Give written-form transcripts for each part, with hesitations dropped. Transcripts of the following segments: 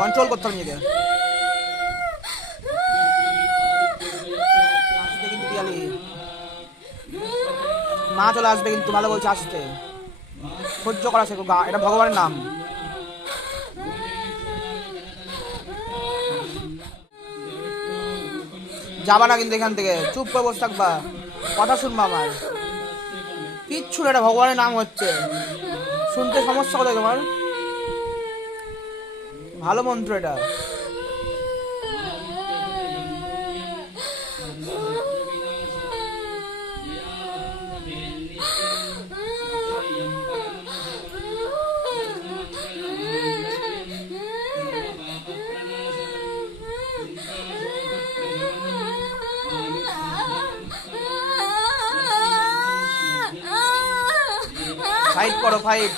Control করতে হবে নিজেকে। কিন্তু পিয়ালি মা চলে আসবে, কিন্তু ভালো বলছে আসতে, সহ্য করা শেখো, এটা ভগবানের নাম। যাবা না কিন্তু এখান থেকে, চুপ করে বসে থাকবা, কথা শুনবা আমার, কিচ্ছু না, এটা ভগবানের নাম হচ্ছে, শুনতে সমস্যা কোথায় তোমার? ভালো মন্ত্র এটা। ফাইট করো, ফাইট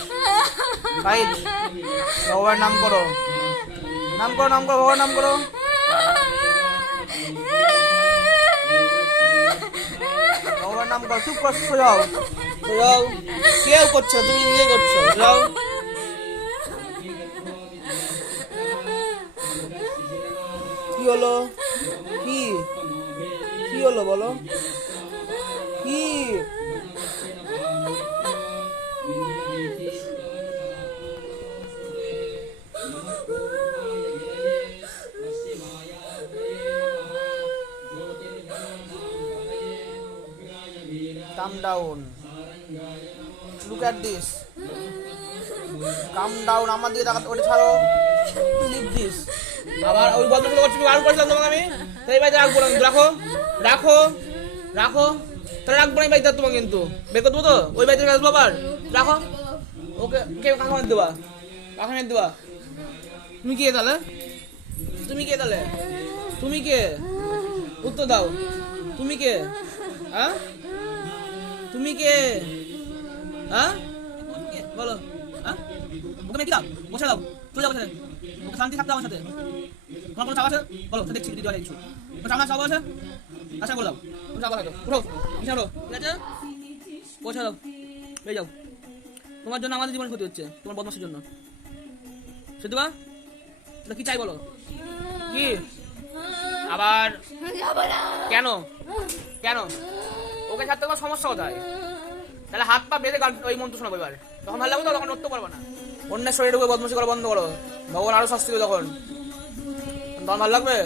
ফাইট, ভগবানের নাম করো, নাম করো, নাম করো, ভগবানের নাম করো। ভগবানের নাম করো, চুপ করছো, যাও যাও, কেউ করছো, তুমি নিজে করছো, যাও। কি হলো? কি কি হলো বলো? কি calm down, look at this, calm down, আমার দিকে তাকাতে, ওটা ছাড়ো, leave this। আবার ওই বদমাশি করছি, আর করছিলাম তোমাকে আমি, তাই ভাই রাখবো না, রাখো রাখো রাখো, তাহলে রাখবো না ভাই তোমাকে, কিন্তু বের করে দেবো তো, ওই বাড়িতে আসবো আবার, রাখো ওকে। কে কাকা মেরে দেবা, কাকা মেরে দেবা? তুমি কে তাহলে? তুমি কে তাহলে? তুমি কে? উত্তর দাও, তুমি কে? হ্যাঁ তুমি কে? হ্যাঁ বলো, হ্যাঁ ওকে মেয়ে কি দাও, বসে দাও, চলে যাও, বসে ওকে শান্তি থাকতে আমার সাথে। তোমার কোনো চাপ আছে বলো, দেখছি দিদি হয় কিছু, সামনে চাপ আছে, আশা করলাম তুমি চাপ আছে, উঠো বিছানা উঠো, ঠিক আছে, পৌঁছে দাও, বেরিয়ে যাও। তোমার জন্য আমাদের জীবন ক্ষতি হচ্ছে, তোমার বদমাসের জন্য। সেতুবা কি চাই বলো? কি আবার কেন কেন? ওকে ছাড়তে তোমার সমস্যা কোথায়? তাহলে হাত পা বেঁধে ওই মন্ত্র শোনাবো এবার, তখন ভালো লাগবে তো, তখন নড়তে পারবো না। অন্যের শরীরে ঢুকে বদমাশি করা বন্ধ করো, ভগবান আরো শাস্তি দেবে তখন, তখন ভালো লাগবে।